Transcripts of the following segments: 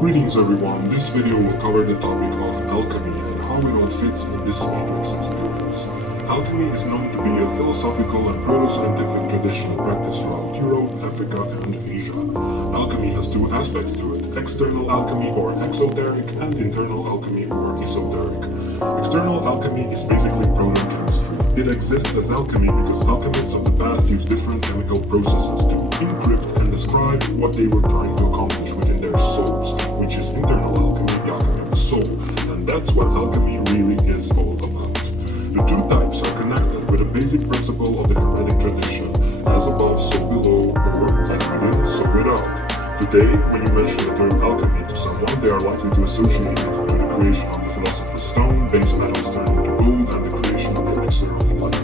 Greetings everyone, this video will cover the topic of alchemy and how it all fits in this matrix experience. Alchemy is known to be a philosophical and proto-scientific tradition practiced throughout Europe, Africa and Asia. Alchemy has two aspects to it, external alchemy or exoteric and internal alchemy or esoteric. External alchemy is basically proto-chemistry. It exists as alchemy because alchemists of the past used different chemical processes to encrypt and describe what they were trying to accomplish within their souls, which is internal alchemy, the alchemy of the soul, and that's what alchemy really is all about. The two types are connected with a basic principle of the Hermetic tradition, as above, so below, or as within, so without. Today, when you mention the term alchemy to someone, they are likely to associate it with the creation of the Philosopher's Stone, base metals turning to gold, and the creation of the elixir of life.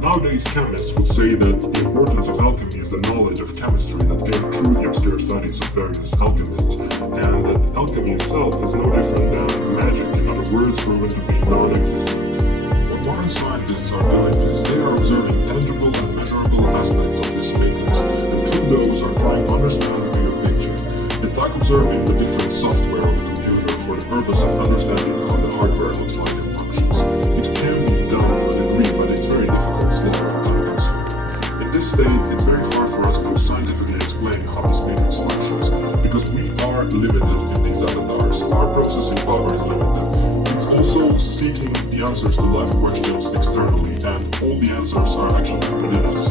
Nowadays, chemists would say that the importance of alchemy is the knowledge of chemistry that came through the obscure studies of various alchemists, and that alchemy itself is no different than magic, in other words, proven to be non-existent. What modern scientists are doing is they are observing tangible and measurable aspects of this matrix, and through those are trying to understand the bigger picture. It's like observing the different software of a computer for the purpose of understanding how the hardware looks like and functions. It can be done to a degree, but it's very difficult, slow, and time-consuming. In this state, it's very hard for us to scientifically explain how this matrix functions, because we are limited in these data bars. Our processing power is limited. It's also seeking the answers to life questions externally, and all the answers are actually within us.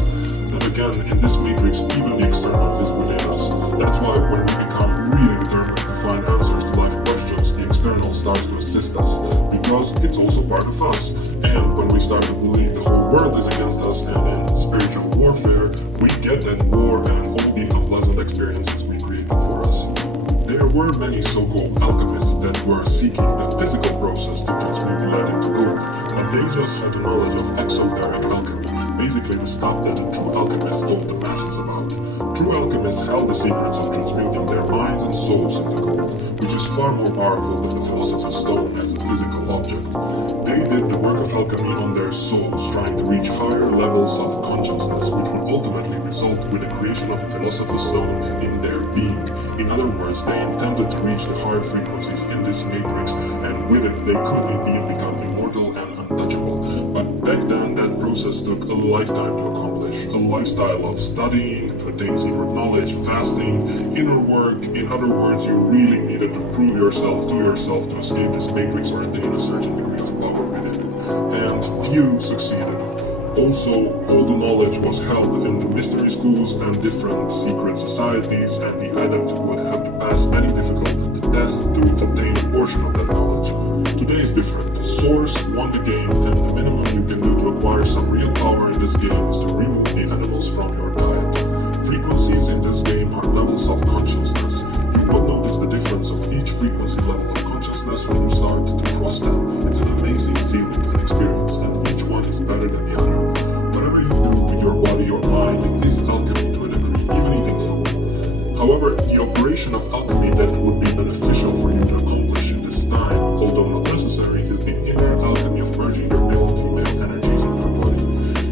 Then again, in this matrix, even the external is within us. That's why when we become really determined to find answers to life questions, the external starts to assist us, because it's also part of us. And when we start to believe the whole world is against us and in spiritual warfare, we get that war and all the unpleasant experiences we created for us. There were many so-called alchemists that were seeking the physical process to transmute lead into gold, but they just had the knowledge of exoteric alchemy, basically the stuff that the true alchemists told the masses about. True alchemists held the secrets of transmuting their minds and souls into gold, which is far more powerful than the Philosopher's Stone as a physical object. They did the work of alchemy on their souls, trying to reach higher levels of consciousness, which would ultimately result with the creation of the Philosopher's Stone in their being. In other words, they intended to reach the higher frequencies in this matrix, and with it they could indeed become immortal and untouchable. But back then that process took a lifetime to accomplish. A lifestyle of studying, to attain secret knowledge, fasting, inner work. In other words, you really needed to prove yourself to escape this matrix or attain a certain degree of power within it. And few succeeded. Also, all the knowledge was held in the mystery schools and different secret societies, and the adept would have to pass many difficult tests to obtain a portion of that knowledge. Today is different. The Source won the game, and the minimum you can do to acquire some real power in this game is to remove the animals from your diet. Frequencies in this game are levels of consciousness. You will notice the difference of each frequency level of consciousness when you start to cross them. It's an amazing feeling and experience, and each one is better than the other. Whatever you do with your body or mind is alchemy to a degree, even eating food. However, the operation of alchemy that would be beneficial for you to accomplish in this time, although not necessary, is the inner alchemy of merging your male and female energies in your body.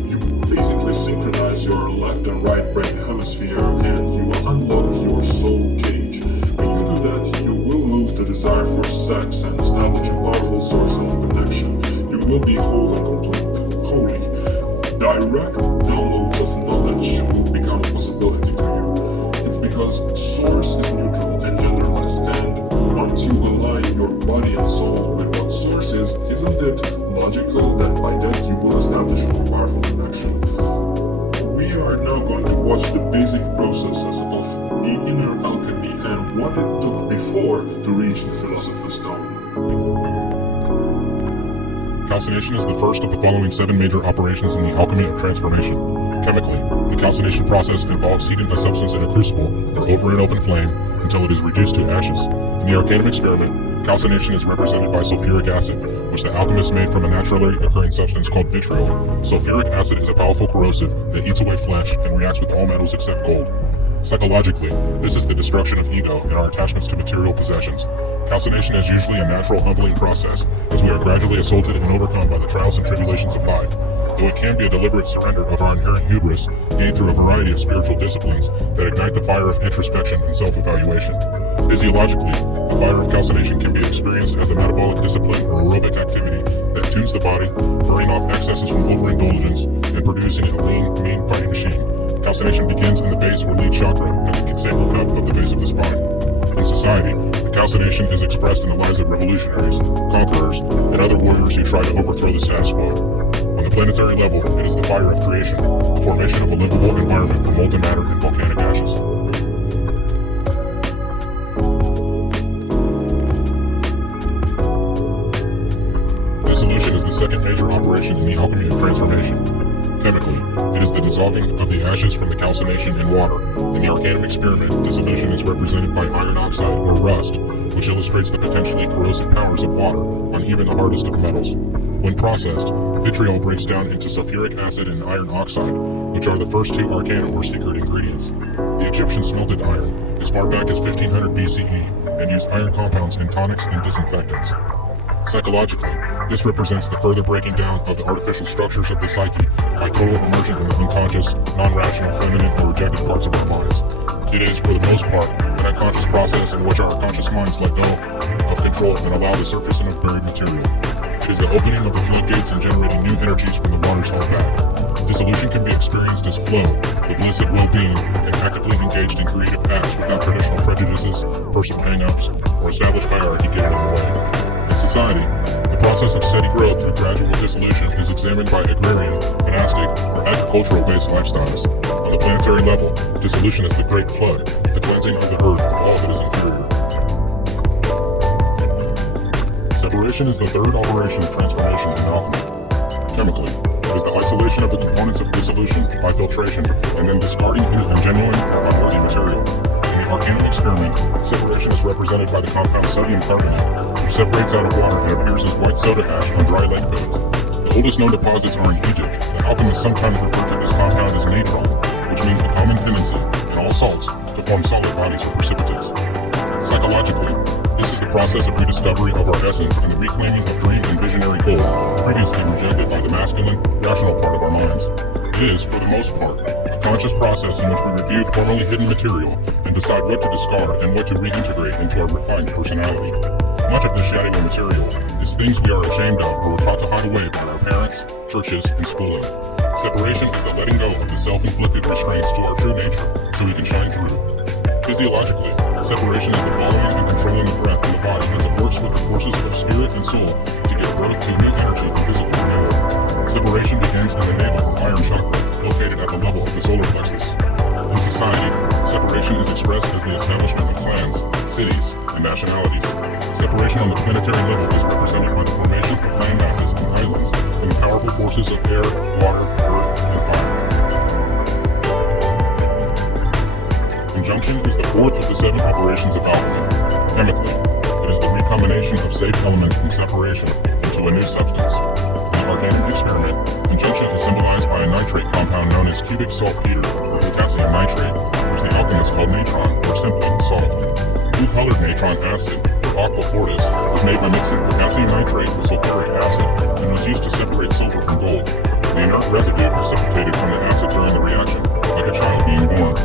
You basically synchronize your left and right brain hemisphere, and you will unlock your soul cage. When you do that, you will lose the desire for sex and establish a powerful source of connection. You will be whole and complete, holy. Direct downloads of knowledge will become a possibility to you. It's because Source is neutral and genderless, and once you align your body and soul with what Source is, isn't it logical that by that you will establish a more powerful connection? We are now going to watch the basic processes of the inner alchemy and what it took before to reach the Philosopher's Stone. Calcination is the first of the following 7 major operations in the alchemy of transformation. Chemically, the calcination process involves heating a substance in a crucible or over an open flame until it is reduced to ashes. In the Arcanum experiment, calcination is represented by sulfuric acid, which the alchemists made from a naturally occurring substance called vitriol. Sulfuric acid is a powerful corrosive that eats away flesh and reacts with all metals except gold. Psychologically, this is the destruction of ego and our attachments to material possessions. Calcination is usually a natural humbling process, as we are gradually assaulted and overcome by the trials and tribulations of life, though it can be a deliberate surrender of our inherent hubris, gained through a variety of spiritual disciplines that ignite the fire of introspection and self-evaluation. Physiologically, the fire of calcination can be experienced as a metabolic discipline or aerobic activity that tunes the body, burning off excesses from overindulgence and producing a lean, mean fighting machine. Calcination begins in the base or lead chakra at the sacral cup of the base of the spine. In society, the calcination is expressed in the lives of revolutionaries, conquerors, and other warriors who try to overthrow the status quo. On the planetary level, it is the fire of creation, the formation of a livable environment from molten matter and volcanic ashes. Dissolution is the second major operation in the alchemy of transformation. Chemically, it is the dissolving of the ashes from the calcination in water. In the Arcanum experiment, dissolution is represented by iron oxide or rust, which illustrates the potentially corrosive powers of water on even the hardest of metals. When processed, vitriol breaks down into sulfuric acid and iron oxide, which are the first two arcana or secret ingredients. The Egyptians smelted iron as far back as 1500 BCE and used iron compounds in tonics and disinfectants. Psychologically, this represents the further breaking down of the artificial structures of the psyche by total immersion in the unconscious, non-rational, feminine, or rejected parts of our minds. It is, for the most part, an unconscious process in which our conscious minds let go of control and allow the surfacing of varied material. It is the opening of the floodgates and generating new energies from the waters held back. Dissolution can be experienced as flow, the bliss of well-being, and actively engaged in creative acts without traditional prejudices, personal hang-ups, or established hierarchy getting in the way. In society, the process of steady growth through gradual dissolution is examined by agrarian, monastic, or agricultural-based lifestyles. On the planetary level, dissolution is the great flood, the cleansing of the earth of all that is inferior. Separation is the third operation of transformation in alchemy. Chemically, it is the isolation of the components of dissolution by filtration and then discarding into genuine or unworthy material. In the Arcanum experiment, separation is represented by the compound sodium carbonate, which separates out of water and appears as white soda ash on dry lake beds. The oldest known deposits are in Egypt. The alchemists sometimes refer to this compound as natron, which means the common tendency in all salts to form solid bodies or precipitates. Psychologically, this is the process of rediscovery of our essence and the reclaiming of dream and visionary gold, previously rejected by the masculine, rational part of our minds. It is, for the most part, a conscious process in which we review formerly hidden material and decide what to discard and what to reintegrate into our refined personality. Much of this shadowy material is things we are ashamed of or were taught to hide away by our parents, churches, and schooling. Separation is the letting go of the self-inflicted restraints to our true nature so we can shine through. Physiologically, separation is the following and controlling the breath in the body as it works with the forces of spirit and soul to give growth to new energy for physical renewal. Separation begins in the navel or iron chakra, located at the level of the solar plexus. In society, separation is expressed as the establishment of clans, cities, and nationalities. Separation on the planetary level is represented by the formation of land masses and islands and the powerful forces of air, water, earth, and fire. Conjunction is the fourth of the 7 operations of alchemy. Chemically, it is the recombination of safe elements from separation into a new substance. In the Arcanum experiment, conjunction is symbolized by a nitrate compound known as cubic saltpeter or potassium nitrate, which the alchemists called natron, or simply salt. Blue-colored natron acid, or aqua fortis, was made by mixing potassium nitrate with sulfuric acid and was used to separate silver from gold. The inert residue precipitated from the acid during the reaction, like a child being born.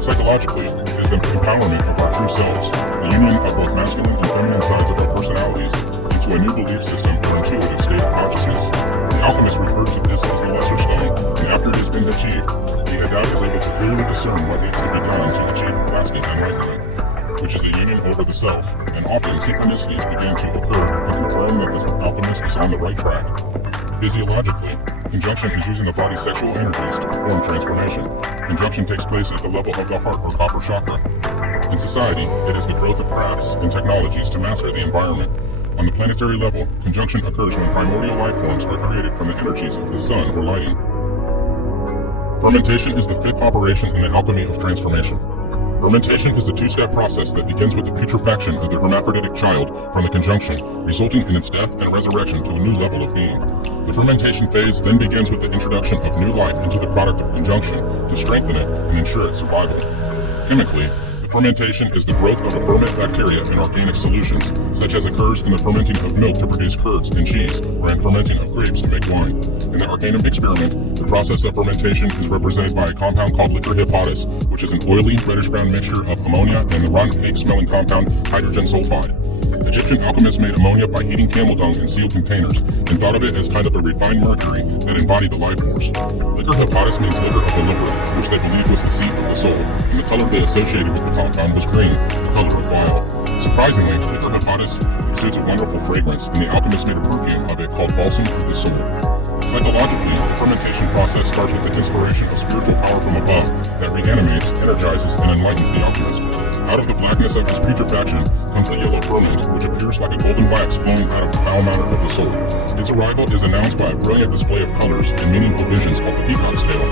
Psychologically, it is the empowerment of our true selves, the union of both masculine and feminine sides of our personalities into a new belief system or intuitive state of consciousness. The alchemists refer to this as the lesser stone, and after it has been achieved, the adepts is able to clearly discern what needs to be done to achieve lasting enlightenment, which is the union over the self, and often synchronicities begin to occur to confirm that the alchemist is on the right track. Physiologically, conjunction is using the body's sexual energies to perform transformation. Conjunction takes place at the level of the heart or copper chakra. In society, it is the growth of crafts and technologies to master the environment. On the planetary level, conjunction occurs when primordial life forms are created from the energies of the sun or lighting. Fermentation is the 5th operation in the alchemy of transformation. Fermentation is the 2-step process that begins with the putrefaction of the hermaphroditic child from the conjunction, resulting in its death and resurrection to a new level of being. The fermentation phase then begins with the introduction of new life into the product of conjunction to strengthen it and ensure its survival. Chemically, the Fermentation is the growth of a ferment bacteria in organic solutions, such as occurs in the fermenting of milk to produce curds and cheese, or in fermenting of grapes to make wine. In the Arcanum experiment, the process of fermentation is represented by a compound called liquor hepatis, which is an oily, reddish-brown mixture of ammonia and the rotten egg-smelling compound hydrogen sulfide. Egyptian alchemists made ammonia by heating camel dung in sealed containers, and thought of it as kind of a refined mercury that embodied the life force. Liquor hepatis means liquor of the liver, which they believed was the seat of the soul, and the color they associated with the compound was green, the color of bile. Surprisingly, liquor hepatis exudes a wonderful fragrance, and the alchemists made a perfume of it called balsam for the soul. Psychologically, the fermentation process starts with the inspiration of spiritual power from above that reanimates, energizes, and enlightens the alchemist. Out of the blackness of his putrefaction comes the yellow ferment, which appears like a golden wax flowing out of the foul matter of the soul. Its arrival is announced by a brilliant display of colors and meaningful visions called the peacock's tail.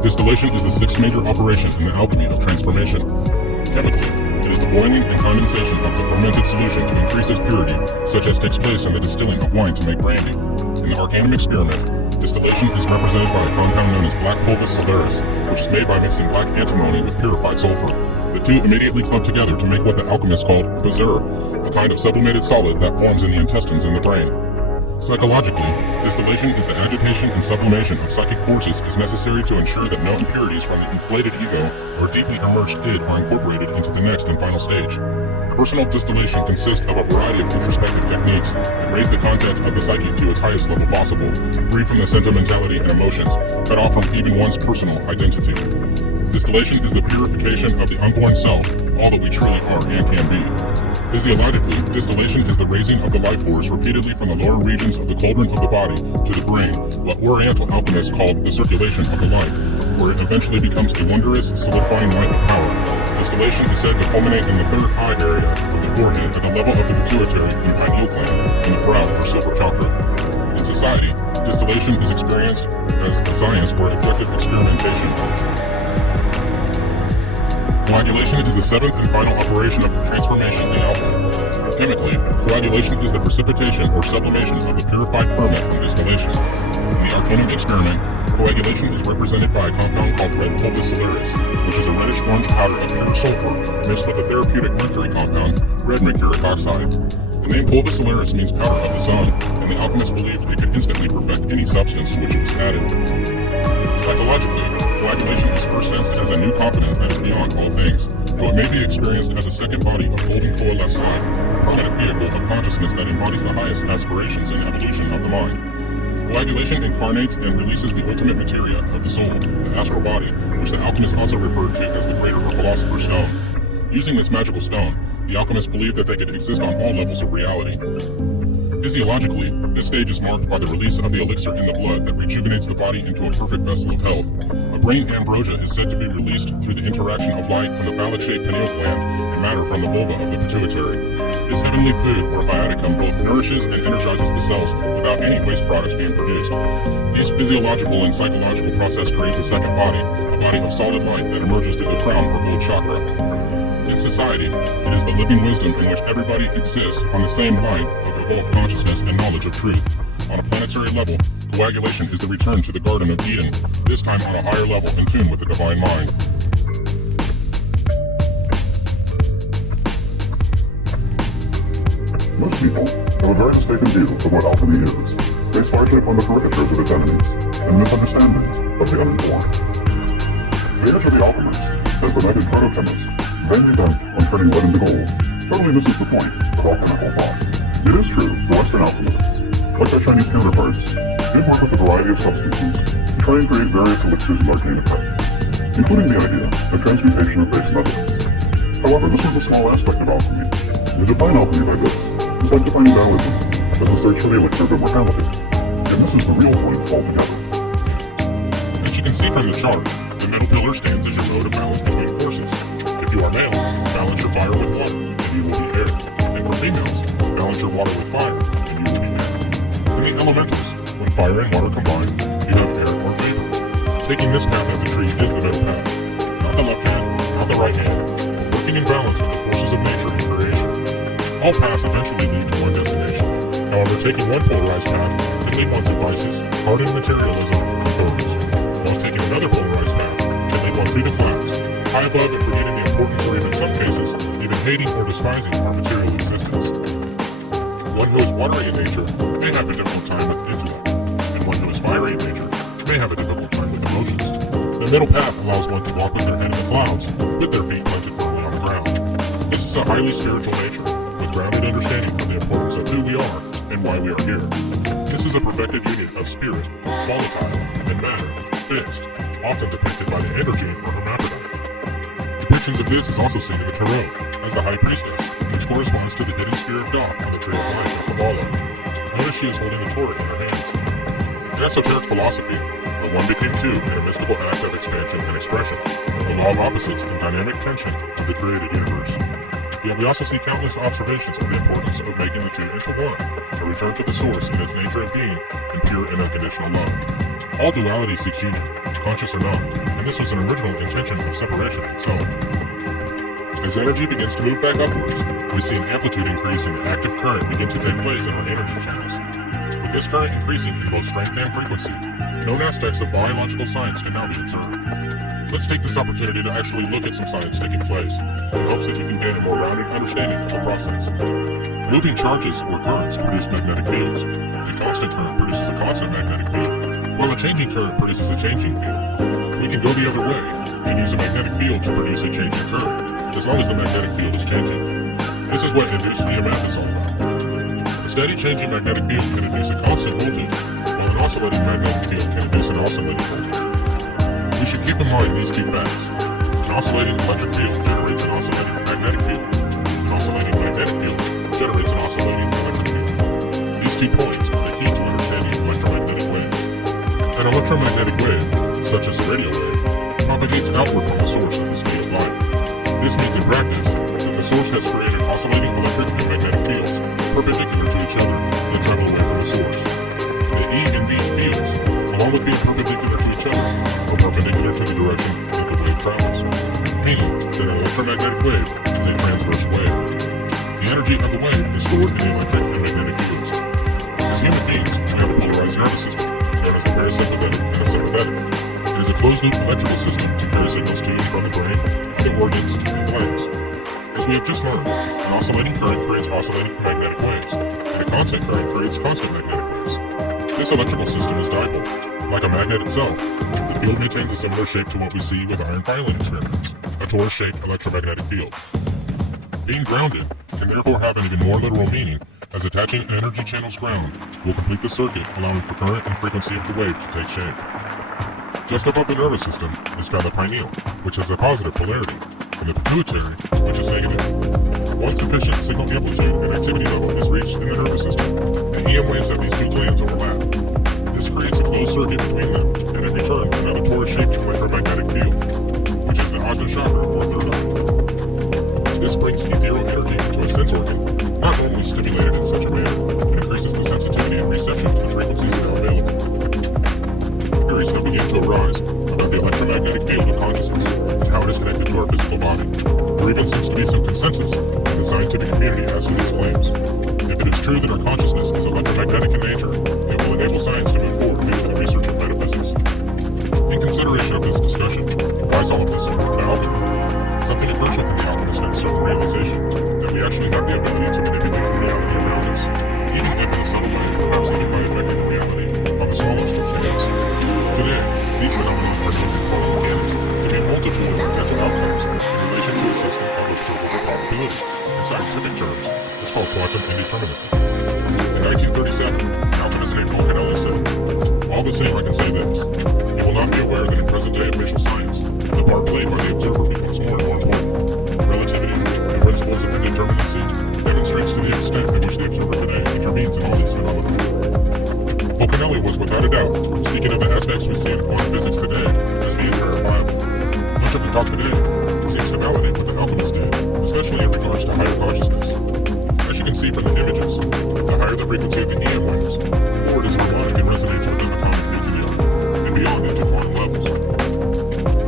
Distillation is the sixth major operation in the alchemy of transformation. Chemically, it is the boiling and condensation of the fermented solution to increase its purity, such as takes place in the distilling of wine to make brandy. In the Arcanum experiment, distillation is represented by a compound known as black pulvis solaris, which is made by mixing black antimony with purified sulfur. The two immediately club together to make what the alchemists called bezoar, a kind of sublimated solid that forms in the intestines and the brain. Psychologically, distillation is the agitation and sublimation of psychic forces is necessary to ensure that no impurities from the inflated ego or deeply immersed id are incorporated into the next and final stage. Personal distillation consists of a variety of introspective techniques that raise the content of the psyche to its highest level possible, free from the sentimentality and emotions, cut off from even one's personal identity. Distillation is the purification of the unborn self, all that we truly are and can be. Physiologically, distillation is the raising of the life force repeatedly from the lower regions of the cauldron of the body to the brain, what Oriental alchemists called the circulation of the light, where it eventually becomes a wondrous, solidifying light of power. Distillation is said to culminate in the third eye area of the forehead at the level of the pituitary and pineal gland in the brow or silver chakra. In society, distillation is experienced as a science or objective experimentation. Coagulation is the seventh and final operation of transformation in alchemy. Chemically, coagulation is the precipitation or sublimation of the purified ferment from distillation. In the Arcanum experiment, coagulation is represented by a compound called red pulvis solaris, which is a reddish-orange powder of pure sulfur mixed with a therapeutic mercury compound, red mercuric oxide. The name pulvis solaris means powder of the sun, and the alchemists believed it could instantly perfect any substance to which it was added. Psychologically, coagulation is first sensed as a new confidence that is beyond all things, though it may be experienced as a second body of golden coalesced light, a permanent vehicle of consciousness that embodies the highest aspirations and evolution of the mind. Coagulation incarnates and releases the ultimate materia of the soul, the astral body, which the alchemists also referred to as the greater or philosopher's stone. Using this magical stone, the alchemists believed that they could exist on all levels of reality. Physiologically, this stage is marked by the release of the elixir in the blood that rejuvenates the body into a perfect vessel of health. A brain ambrosia is said to be released through the interaction of light from the phallic-shaped pineal gland and matter from the vulva of the pituitary. This heavenly food, or viaticum, both nourishes and energizes the cells without any waste products being produced. These physiological and psychological processes create the second body, a body of solid light that emerges through the crown or gold chakra. In society, it is the living wisdom in which everybody exists on the same line of evolved consciousness and knowledge of truth. On a planetary level, coagulation is the return to the Garden of Eden, this time on a higher level in tune with the divine mind. Most people have a very mistaken view of what alchemy is, based largely upon the caricatures of its enemies and misunderstandings of the uninformed. The age of the alchemist, as benighted proto-chemist, vainly bent on turning lead into gold, totally misses the point of alchemical thought. It is true, the Western alchemists, like their Chinese counterparts, did work with a variety of substances to try and create various elixirs and arcane effects, including the idea of transmutation of base metals. However, this was a small aspect of alchemy. To define alchemy by this is like defining Taoism as a search for the elixir of immortality, and this is the real point altogether. As you can see from the chart, the metal pillar stands as your mode of balance between forces. If you are male, balance your fire with water, and you will be air. And for females, balance your water with fire, and you will be air. In the elementals, when fire and water combine, you have air or vapor. Taking this path as the tree is the middle path. Not the left hand, not the right hand, but working in balance with the forces of nature and creation. All paths eventually lead to one destination. However, taking one polarized path can lead one to vices, hardened materialism, authorities, while taking another polarized path that may one free to clouds, high above and forgetting the importance or even in some cases, even hating or despising our material existence. One who is watery in nature may have a difficult time with intellect, and one who is fiery in nature may have a difficult time with emotions. The middle path allows one to walk with their head in the clouds, with their feet planted firmly on the ground. This is a highly spiritual nature, with grounded understanding of the importance of who we are and why we are here. This is a perfected union of spirit, volatile, and matter, fixed, often depicted by the energy or hermaphrodite. Depictions of this is also seen in the Tarot, as the High Priestess, which corresponds to the hidden spear of Thoth on the Tree of Life of Kabbalah. Notice she is holding a Torah in her hands. In esoteric philosophy, the one became two in a mystical act of expansion and expression, the law of opposites and dynamic tension of the created universe. Yet we also see countless observations of the importance of making the two into one, a return to the source in its nature of being in pure and unconditional love. All duality seeks union, conscious or not, and this was an original intention of separation itself. As energy begins to move back upwards, we see an amplitude increase in the active current begin to take place in our energy channels. With this current increasing in both strength and frequency, known aspects of biological science can now be observed. Let's take this opportunity to actually look at some science taking place, in hopes that you can gain a more rounded understanding of the process. Moving charges or currents produce magnetic fields. A constant current produces a constant magnetic field, while a changing current produces a changing field. We can go the other way, and use a magnetic field to produce a changing current, as long as the magnetic field is changing. This is what induced EMF is all about. A steady changing magnetic field can induce a constant voltage, while an oscillating magnetic field can induce an oscillating voltage. We should keep in mind these two facts. An oscillating electric field generates an oscillating magnetic field. An oscillating magnetic field generates an oscillating electric field. These 2 points are the key to understanding electromagnetic waves. An electromagnetic wave, such as a radio wave, propagates outward from the source at the speed of light. This means in practice that the source has created oscillating electric and magnetic fields perpendicular to each other that travel away from the source. The E and V fields, along with being perpendicular to each other, are perpendicular to the direction that the wave travels, meaning that an electromagnetic wave is a transverse wave. The energy of the wave is stored in the electric and magnetic fields. As human beings, we have a polarized nervous system, known as the parasympathetic and the sympathetic. It is a closed-loop electrical system to carry signals to and from the brain, other organs, and glands. As we have just learned, an oscillating current creates oscillating magnetic waves, and a constant current creates constant magnetic waves. This electrical system is dipole. Like a magnet itself, the field maintains a similar shape to what we see with iron filing experiments, a torus-shaped electromagnetic field. Being grounded can therefore have an even more literal meaning, as attaching an energy channel's ground will complete the circuit, allowing for current and frequency of the wave to take shape. Just above the nervous system is found the pineal, which has a positive polarity, and the pituitary, which is negative. Once sufficient signal amplitude and activity level is reached in the nervous system, the EM waves of these two glands overlap. This creates a closed circuit between them, and in return another torus-shaped electromagnetic field, which is the Ajna chakra or third eye. This brings ethereal energy to a sense organ, not normally stimulated in such a manner, and increases the sensitivity and reception to the frequencies that are available. Theories now begin to arise about the electromagnetic field of consciousness, and how it is connected to our physical body. There even seems to be some consensus in the scientific community as to these claims. If it is true that our consciousness is electromagnetic in nature, it will enable science to move forward into the research of metaphysics. In consideration of this discussion, why is all of this important to alchemy? Something occurs within the alchemist and a certain realization that we actually have the ability to manipulate the reality around us, even if in a subtle way, perhaps even by affecting reality on the smallest of scales. Today, these phenomena are known in quantum mechanics to be a multitude of potential outcomes in relation to a system of observable probability. In scientific terms, it's called quantum indeterminacy. In 1937, an alchemist named Alchemy said, "All the same, I can say this. You will not be aware that in present-day official science, the part played by the observer becomes more and more important. Relativity, the principles of indeterminacy, demonstrates to the extent at which the observer today intervenes in all these phenomena." Alchemy was without a doubt speaking of the aspects we see in quantum physics today as being verifiable. Much of the talk today seems to validate what the alchemist did, especially in regards to higher consciousness. As you can see from the images, the higher the frequency of the EM waves, the more it is harmonically resonates with the atomic nuclear, and beyond into quantum levels.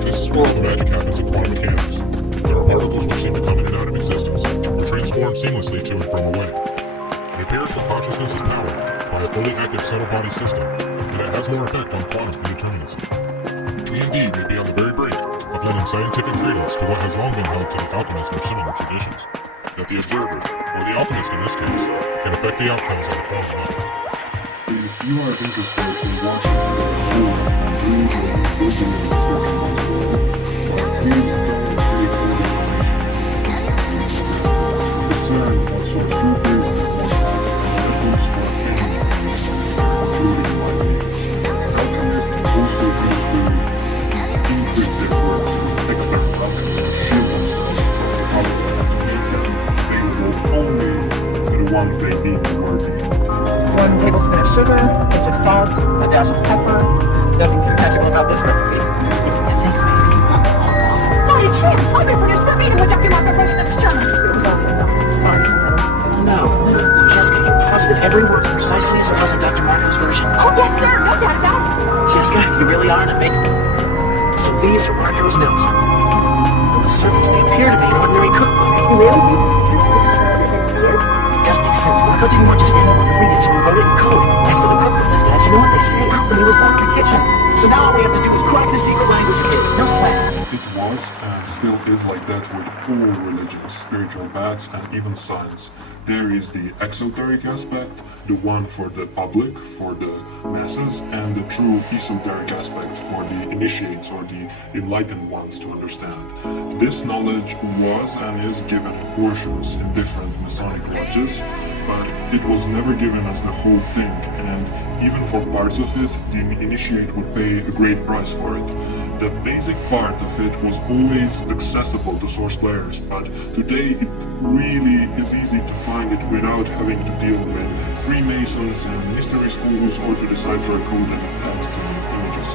This is where all the magic happens in quantum mechanics. There are particles which seem to come in and out of existence, or transform seamlessly to and from away. It appears that consciousness is powered by a fully active subtle body system, and it has more effect on quantum indeterminacy. D&D may be on the very brink of lending scientific credence to what has long been held to the alchemist or similar traditions, that the observer, or the alchemist in this case, can affect the outcomes of the quantum level. If you are interested in watching the full and really good description please don't take all the information. Discern what source truth is and what's not, and that goes for anyone, including my readers. Alchemists also use to encrypt their works with external alchemists to shield themselves from the public and to make them available only to the ones they deem worthy. 1 tablespoon of sugar, a pinch of salt, a dash of pepper. Nothing too magical about this recipe. Not a chance! I've been produced verbatim with Dr. Marco Ferdinand's journals. It was also not. Sorry for that. No. So Jessica, you're positive every word is precisely as it was in Dr. Marco's version? Oh, yes, sir. No doubt about it. Jessica, you really are an amazing. So these are Marco's notes. On the surface, they appear to be an ordinary cookbook. Really? The script is in here? It does make sense. Marco didn't want just anyone to read it, so he wrote it in code. As for the cookbook disguise, you know what they say. Alchemy was born in the kitchen. So now all we have to do is crack the secret language of his. No sweat. It was and still is like that with all religions, spiritual paths, and even science. There is the exoteric aspect, the one for the public, for the masses, and the true esoteric aspect for the initiates or the enlightened ones to understand. This knowledge was and is given in portions in different Masonic lodges, but it was never given as the whole thing, and even for parts of it, the initiate would pay a great price for it. The basic part of it was always accessible to source players, but today it really is easy to find it without having to deal with Freemasons and mystery schools or to decipher coded texts and images.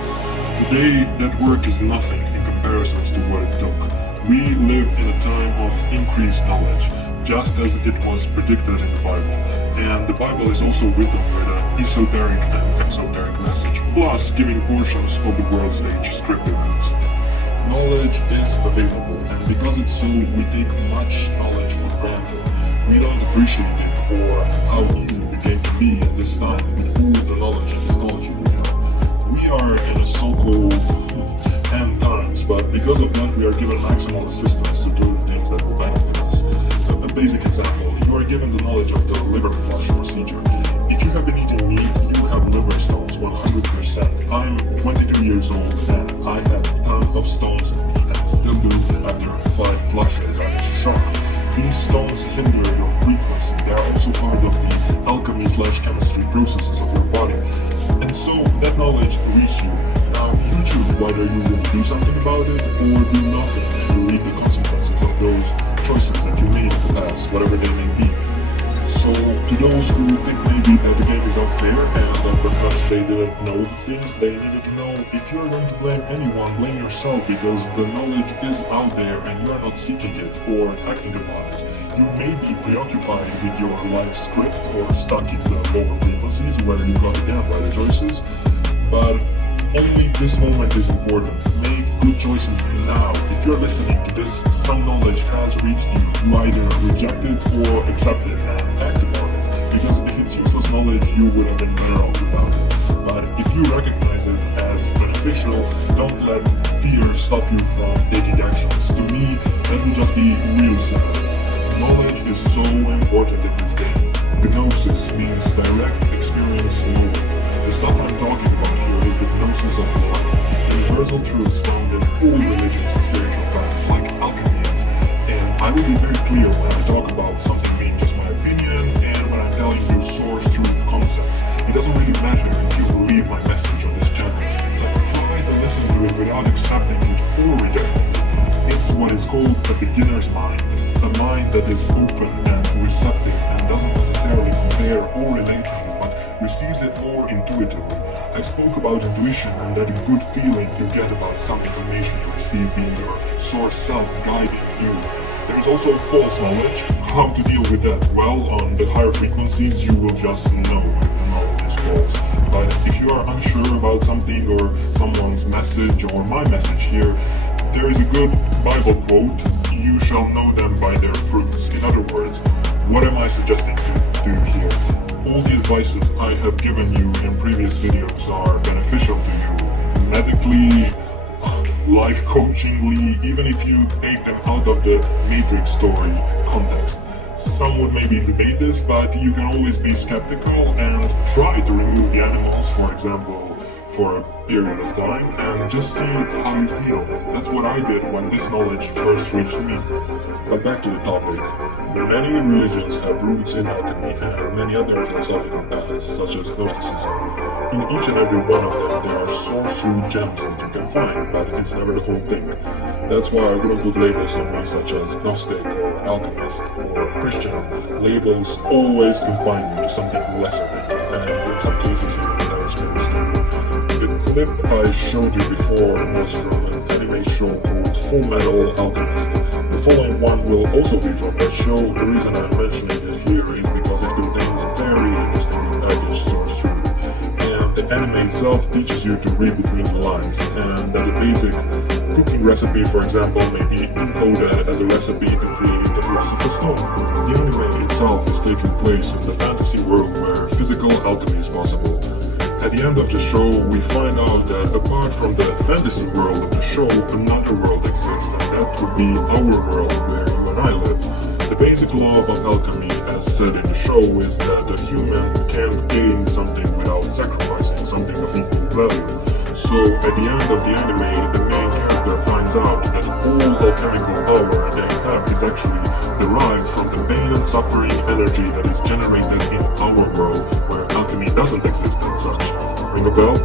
Today that work is nothing in comparison to what it took. We live in a time of increased knowledge, just as it was predicted in the Bible. And the Bible is also written with an esoteric and exoteric message, plus giving portions of the world stage script events. Knowledge is available, and because it's so, we take much knowledge for granted. We don't appreciate it or how easy it became to be at this time with all the knowledge and technology we have. We are in a so-called end times, but because of that we are given maximal assistance to do the things that will benefit us. So a basic example, you are given the knowledge of the liver flush procedure. If you have been eating meat, you have liver stones 100%. I'm 22 years old and I have a ton of stones in me and still do after 5 flushes. I'm shocked. These stones hinder your frequency. They are also part of the alchemy/chemistry processes of your body. And so that knowledge reaches you. Now you choose whether you will do something about it or do nothing and reap the consequences of those choices that you made in the past, whatever they may be. So to those who think maybe that the game is out there and that because they didn't know the things they needed to know, if you're going to blame anyone, blame yourself, because the knowledge is out there and you are not seeking it or acting upon it. You may be preoccupied with your life script or stuck in the lower frequencies where you got again by the choices, but only this moment is important. Make good choices now. If you're listening to this, some knowledge has reached you. You either reject it or accept it and act upon it. Because if it's useless knowledge, you would have been better off without it. But if you recognize it as beneficial, don't let fear stop you from taking actions. To me, that would just be real sad. Knowledge is so important in this game. Gnosis means direct experience knowing. The stuff I'm talking about here is the gnosis of life. Universal truths found in all religions and spiritual paths like alchemy is. And I will be very clear when I talk about something being just my opinion and when I'm telling you source truth concepts. It doesn't really matter if you believe my message on this channel, but try to listen to it without accepting it or rejecting it. It's what is called a beginner's mind, a mind that is open and receptive and doesn't necessarily compare or relate to it, but receives it more intuitively. I spoke about intuition and that good feeling you get about some information you receive being your source self guiding you. There's also false knowledge. How to deal with that? Well, on the higher frequencies you will just know if the knowledge is false. But if you are unsure about something or someone's message or my message here, there is a good Bible quote, you shall know them by their fruits. In other words, what am I suggesting to do here? all the advices I have given you in previous videos are beneficial to you, medically, life coachingly, even if you take them out of the Matrix story context. Some would maybe debate this, but you can always be skeptical and try to remove the animals, for example, for a period of time, and just see how you feel. That's what I did when this knowledge first reached me. But back to the topic. Many religions have roots in alchemy and many other philosophical paths, such as Gnosticism. In each and every one of them, there are source-root gems that you can find, but it's never the whole thing. That's why I wouldn't put labels on me such as Gnostic or Alchemist or Christian. Labels always confine you to something lesser than you, and in some cases even better spirits. The clip I showed you before was from an anime show called Full Metal Alchemist. The following one will also be from that show. The reason I'm mentioning it here is because it contains a very interestingly packaged source truth. And the anime itself teaches you to read between the lines, and that a basic cooking recipe, for example, may be encoded as a recipe to create a philosopher's stone. The anime itself is taking place in the fantasy world where physical alchemy is possible. At the end of the show, we find out that apart from the fantasy world of the show, another world exists, and that would be our world where you and I live. The basic law of alchemy, as said in the show, is that the human can't gain something without sacrificing something of equal value. So at the end of the anime, the main character finds out that all alchemical power they have is actually derived from the pain and suffering energy that is generated in our world, where alchemy doesn't exist as such. Ring a bell?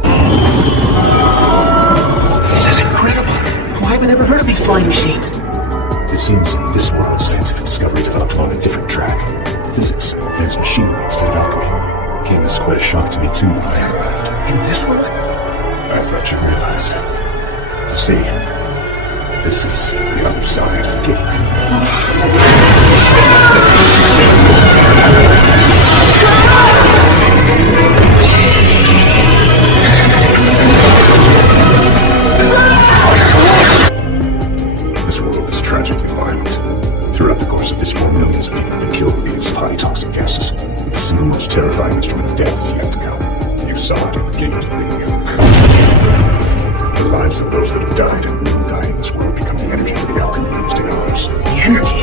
This is incredible. Why have I never heard of these flying machines? It seems in this world, scientific discovery developed along a different track. Physics advanced machinery instead of alchemy. Came as quite a shock to me too when I arrived. In this world? I thought you realized. You see, this is the other side of the gate. This world is tragically violent. Throughout the course of this war, millions of people have been killed with the use of highly toxic gases. But the single most terrifying instrument of death is yet to come. You saw it in the gate, didn't you? The lives of those that have died and will die in this world become the energy for the alchemy used in ours. The energy?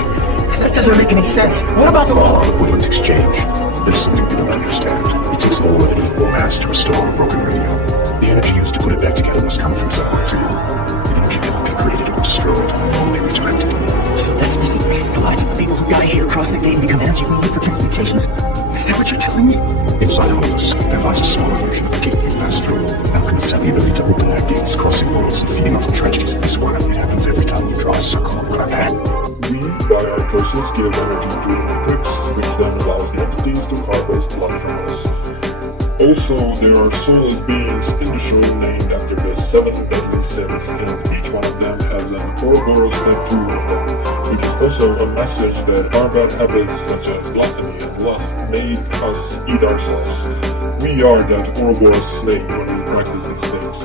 That doesn't make any sense. What about the law? Equivalent exchange. There's something you don't understand. It takes more of an equal mass to restore a broken radio. The energy used to put it back together must come from somewhere too. The energy cannot be created or destroyed, only redirected. So that's the secret. The lives of the people who die here across the gate and become energy needed for transmutations. Is that what you're telling me? Inside all of us, there lies a smaller version of the gate you pass through. Alchemists have the ability to open their gates, crossing worlds and feeding off the tragedies of this one. It happens every time you draw a circle or a path. We, by our choices, give energy to the matrix, which then allows the entities to harvest blood from us. Also, there are soulless beings in the show named after the 7 deadly sins, and each one of them has an Ouroboros tattoo on them, which is also a message that our bad habits such as gluttony and lust make us eat ourselves. We are that Ouroboros snake when we practice these things.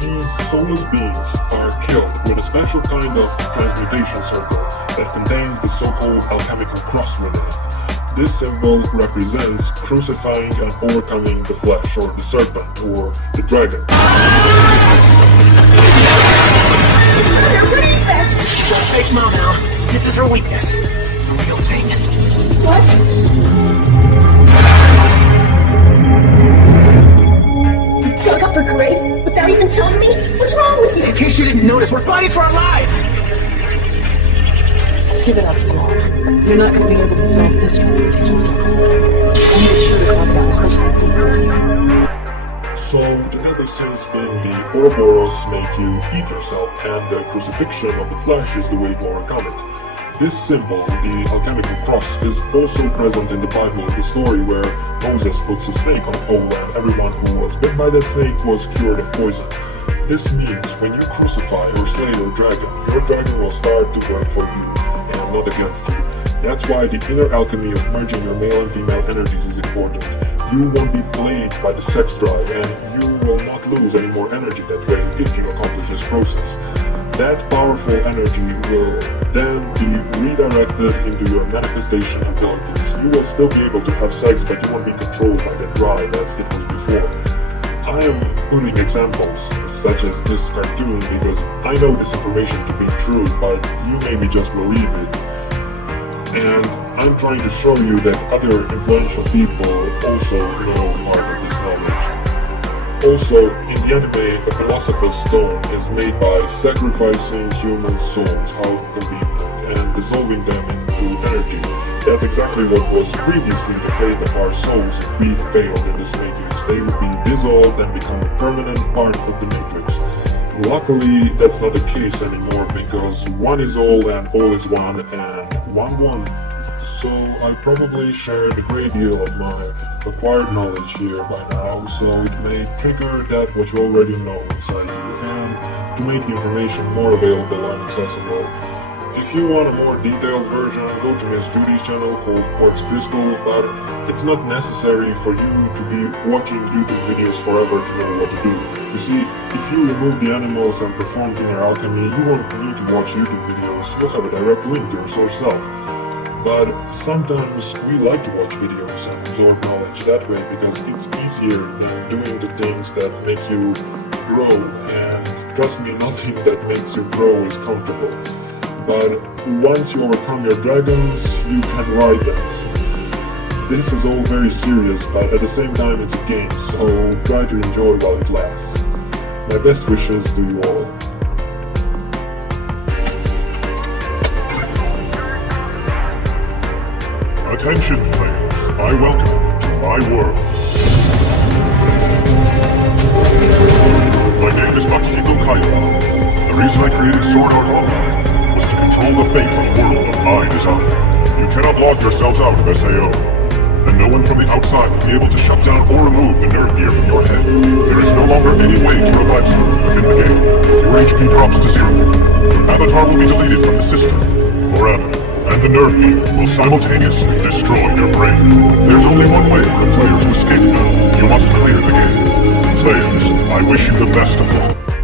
These soulless beings are killed with a special kind of transmutation circle that contains the so-called alchemical cross within it. This symbol represents crucifying and overcoming the flesh, or the serpent, or the dragon. What is that? She's a fake mom now. This is her weakness. The real thing. What? You dug up her grave without even telling me? What's wrong with you? In case you didn't notice, we're fighting for our lives! Give it up, Small. You're not going to be able to solve this transmutation cycle. And make sure to calm down, especially deeply. So, the deadly sins being the Ouroboros make you eat yourself, and the crucifixion of the flesh is the way to overcome it. This symbol, the alchemical cross, is also present in the Bible in the story where Moses puts a snake on a pole and everyone who was bitten by that snake was cured of poison. This means when you crucify or slay your dragon will start to work for you and not against you. That's why the inner alchemy of merging your male and female energies is important. You won't be plagued by the sex drive, and you will not lose any more energy that way if you accomplish this process. That powerful energy will then be redirected into your manifestation abilities. You will still be able to have sex, but you won't be controlled by the drive as it was before. I am putting examples such as this cartoon because I know this information to be true, but you maybe just believe it. And I'm trying to show you that other influential people also know part of this knowledge. Also, in the anime, a philosopher's stone is made by sacrificing human souls, how convenient, and dissolving them into energy. That's exactly what was previously the fate of our souls if we failed in this matrix. They would be dissolved and become a permanent part of the matrix. Luckily, that's not the case anymore because one is all and all is one and one won. So I probably shared a great deal of my acquired knowledge here by now, so it may trigger that which you already know inside you and to make the information more available and accessible. If you want a more detailed version, go to Miss Judy's channel called Quartz Crystal, but it's not necessary for you to be watching YouTube videos forever to know what to do. You see, if you remove the animals and perform inner alchemy, you won't need to watch YouTube videos, you'll have a direct link to your source self. But sometimes we like to watch videos and absorb knowledge that way because it's easier than doing the things that make you grow, and trust me, nothing that makes you grow is comfortable. But once you overcome your dragons, you can ride them. This is all very serious, but at the same time it's a game, so try to enjoy while it lasts. My best wishes to you all. Attention, players. I welcome you to my world. My name is Akiko Kaiba. The reason I created Sword Art Online was to control the fate of the world of my design. You cannot log yourselves out of SAO, and no one from the outside will be able to shut down or remove the nerve gear from your head. There is no longer any way to revive you within the game. Your HP drops to 0. Your avatar will be deleted from the system forever, and the nerve gear will simultaneously destroy your brain. There's only one way for a player to escape now. You must clear the game. Players, I wish you the best of luck.